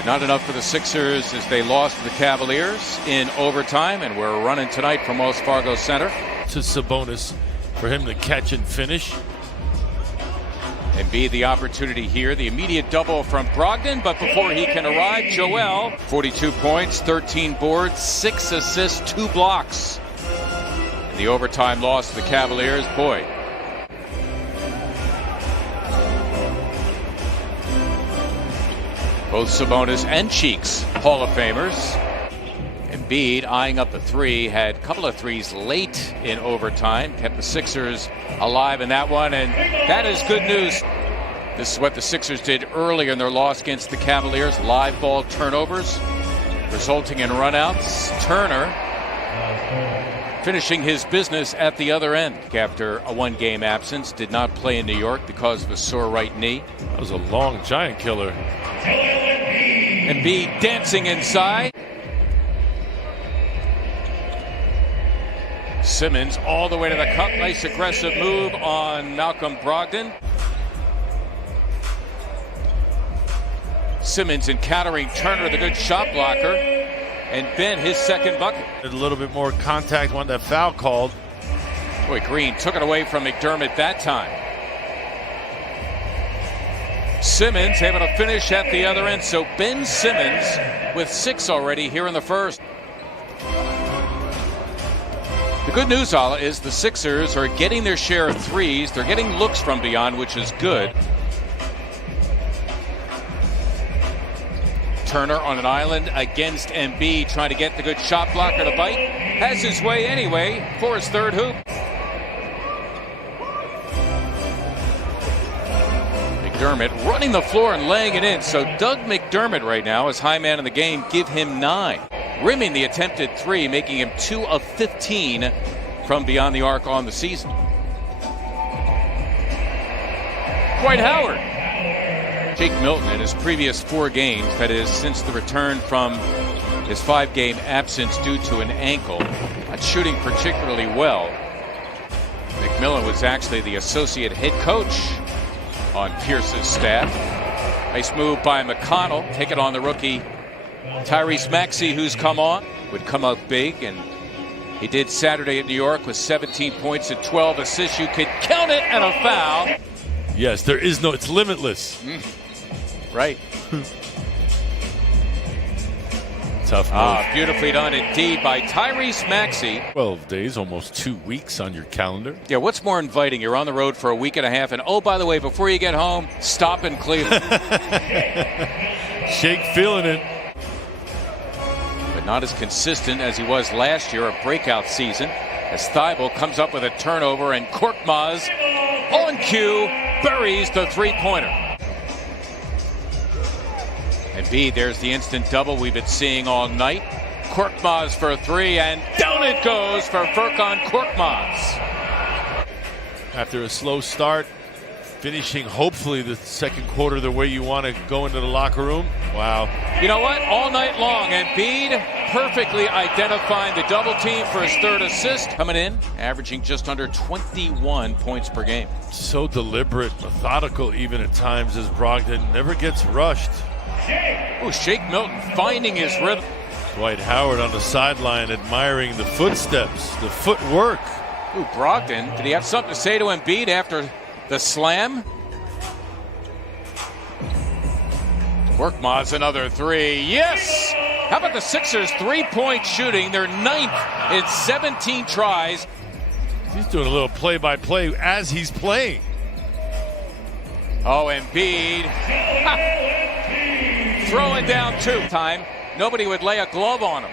But not enough for the Sixers as they lost to the Cavaliers in overtime, and we're running tonight from Wells Fargo Center. To Sabonis for him to catch and finish. And be the opportunity here, the immediate double from Brogdon, but before he can arrive, Joel, 42 points, 13 boards, 6 assists, 2 blocks. And the overtime loss to the Cavaliers, boy. Both Sabonis and Cheeks, Hall of Famers. Embiid eyeing up a three, had a couple of threes late in overtime, kept the Sixers alive in that one, and that is good news. This is what the Sixers did earlier in their loss against the Cavaliers. Live ball turnovers, resulting in runouts. Turner finishing his business at the other end after a one-game absence. Did not play in New York because of a sore right knee. That was a long giant killer. Embiid dancing inside. Simmons all the way to the cup. Nice aggressive move on Malcolm Brogdon. Simmons encountering Turner, the good shot blocker, and Ben his second bucket. A little bit more contact, wanted that foul called. Boy, Green took it away from McDermott that time. Simmons able to finish at the other end. So Ben Simmons with 6 already here in the first. The good news, Ala, is the Sixers are getting their share of threes. They're getting looks from beyond, which is good. Turner on an island against Embiid, trying to get the good shot blocker to bite. Has his way anyway for his third hoop. McDermott running the floor and laying it in. So Doug McDermott right now is high man in the game. Give him 9. Rimming the attempted three, making him 2 of 15 from beyond the arc on the season. Dwight Howard. Jake Milton in his previous 4 games, that is since the return from his 5-game absence due to an ankle, not shooting particularly well. McMillan was actually the associate head coach on Pierce's staff. Nice move by McConnell. Take it on the rookie Tyrese Maxey, who's come on, would come up big, and he did Saturday at New York with 17 points and 12 assists. You could count it, and a foul. Yes, there is no, it's limitless. Right. Tough move. Beautifully done indeed by Tyrese Maxey. 12 days, almost 2 weeks on your calendar. Yeah, what's more inviting? You're on the road for a week and a half, and oh, by the way, before you get home, stop in Cleveland. Shake feeling it. But not as consistent as he was last year, a breakout season, as Thibault comes up with a turnover, and Korkmaz on cue buries the three-pointer. Embiid, there's the instant double we've been seeing all night. Korkmaz for a 3, and down it goes for Furkan Korkmaz. After a slow start, finishing hopefully the second quarter the way you want to go into the locker room. Wow. You know what? All night long, Embiid perfectly identifying the double team for his 3rd assist. Coming in, averaging just under 21 points per game. So deliberate, methodical even at times, as Brogdon never gets rushed. Oh, Shake Milton finding his rhythm. Dwight Howard on the sideline admiring the footsteps, the footwork. Ooh, Brogdon, did he have something to say to Embiid after the slam? Korkmaz another 3. Yes! How about the Sixers' 3-point shooting? They're 9th in 17 tries. He's doing a little play-by-play as he's playing. Oh, Embiid. Throwing down 2. Time. Nobody would lay a glove on him.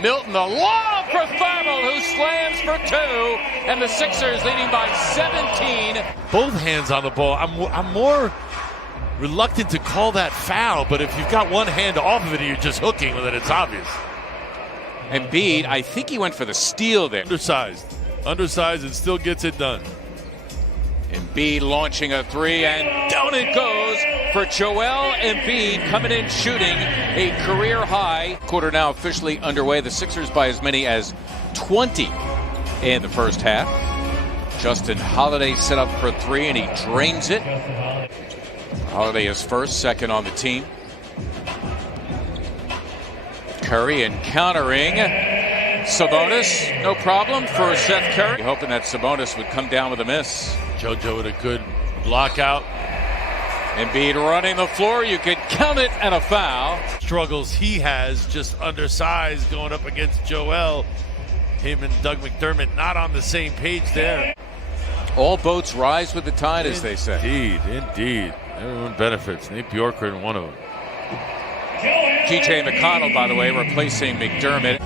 Milton, the lob for Thibault, who slams for 2, and the Sixers leading by 17. Both hands on the ball. I'm more reluctant to call that foul, but if you've got one hand off of it and you're just hooking, well, then it's obvious. Embiid, I think he went for the steal there. Undersized and still gets it done. Embiid launching a 3, and down it goes for Joel Embiid, coming in shooting a career high. Quarter now officially underway. The Sixers by as many as 20 in the first half. Justin Holiday set up for 3, and he drains it. Holiday is first, second on the team. Curry encountering Sabonis. No problem for Seth Curry. Hoping that Sabonis would come down with a miss. JoJo with a good block out. Embiid running the floor. You could count it and a foul. Struggles he has, just undersized going up against Joel. Him and Doug McDermott not on the same page there. All boats rise with the tide, as they say. Indeed. Everyone benefits. Nate Bjorkgren, one of them. TJ McConnell, by the way, replacing McDermott.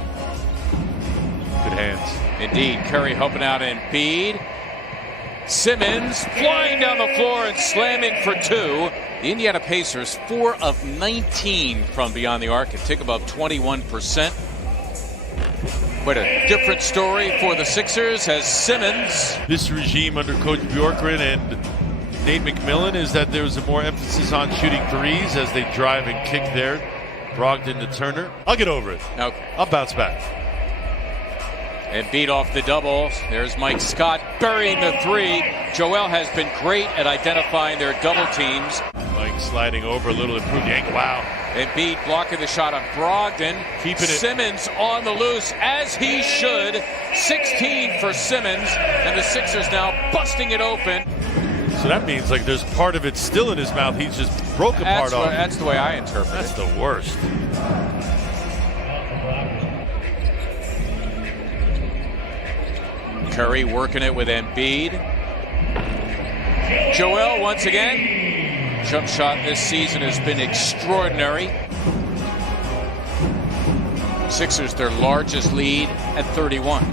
Good hands. Indeed. Curry helping out Embiid. Simmons flying down the floor and slamming for two. The Indiana Pacers, 4 of 19 from beyond the arc, and tick above 21%. What a different story for the Sixers as Simmons. This regime under Coach Bjorkgren and Nate McMillan is that there was a more emphasis on shooting threes as they drive and kick there. Brogdon to Turner. I'll get over it. Okay. I'll bounce back. And beat off the double. There's Mike Scott burying the three. Joel has been great at identifying their double teams. Mike sliding over a little, improved the angle. Wow. Embiid blocking the shot on Brogdon. Keeping it. Simmons on the loose, as he should. 16 for Simmons, and the Sixers now busting it open. So that means like there's part of it still in his mouth. He's just broken part off. That's the way I interpret it. That's the worst. Curry working it with Embiid. Joel once again. Jump shot this season has been extraordinary. Sixers their largest lead at 31.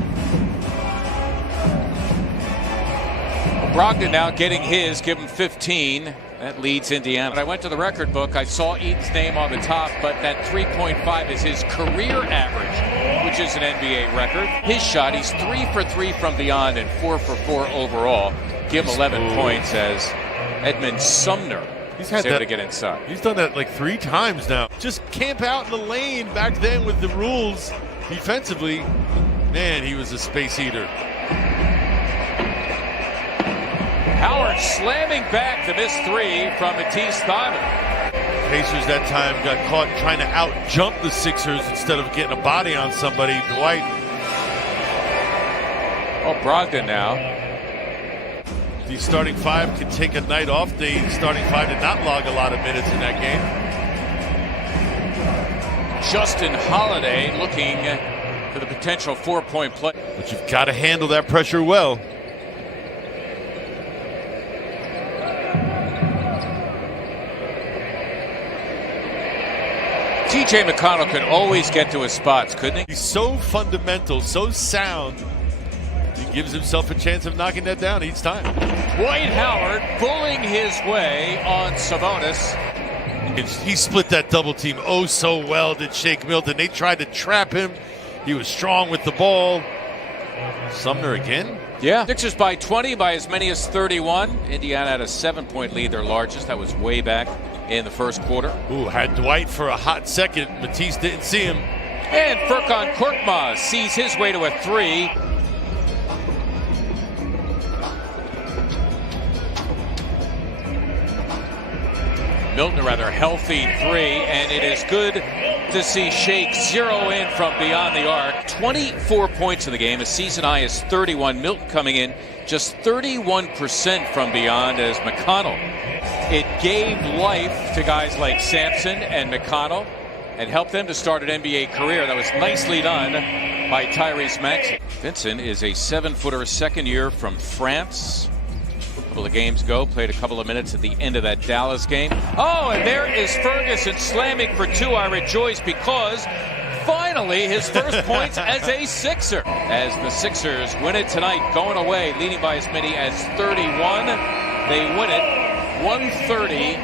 Brogdon now getting his, give him 15. That leads Indiana. When I went to the record book, I saw Eaton's name on the top, but that 3.5 is his career average, which is an NBA record. His shot, he's 3 for 3 from beyond and 4 for 4 overall. Give him 11 points as Edmund Sumner is able to get inside. He's done that like 3 times now. Just camp out in the lane back then with the rules defensively. Man, he was a space eater. Howard slamming back the missed 3 from Matisse Thybulle. Pacers that time got caught trying to out-jump the Sixers instead of getting a body on somebody. Dwight. Oh, Brogdon now. The starting 5 could take a night off. The starting 5 did not log a lot of minutes in that game. Justin Holiday looking for the potential 4-point play. But you've got to handle that pressure well. TJ McConnell could always get to his spots, couldn't he? He's so fundamental, so sound. He gives himself a chance of knocking that down each time. Dwight Howard bullying his way on Sabonis. He split that double team oh so well, did Shake Milton. They tried to trap him. He was strong with the ball. Sumner again? Yeah. Sixers by 20, by as many as 31. Indiana had a 7-point lead, their largest. That was way back in the first quarter. Ooh, had Dwight for a hot second. Matisse didn't see him. And Furkan Korkmaz sees his way to a 3. Milton a rather healthy 3, and it is good to see Shake zero in from beyond the arc. 24 points in the game. A season high is 31. Milton coming in just 31% from beyond as McConnell. It gave life to guys like Sampson and McConnell and helped them to start an NBA career. That was nicely done by Tyrese Maxey. Vincent is a 7-footer, second year from France. A couple of games ago, played a couple of minutes at the end of that Dallas game. Oh, and there is Ferguson slamming for 2. I rejoice because finally his first points as a Sixer. As the Sixers win it tonight, going away, leading by as many as 31. They win it 130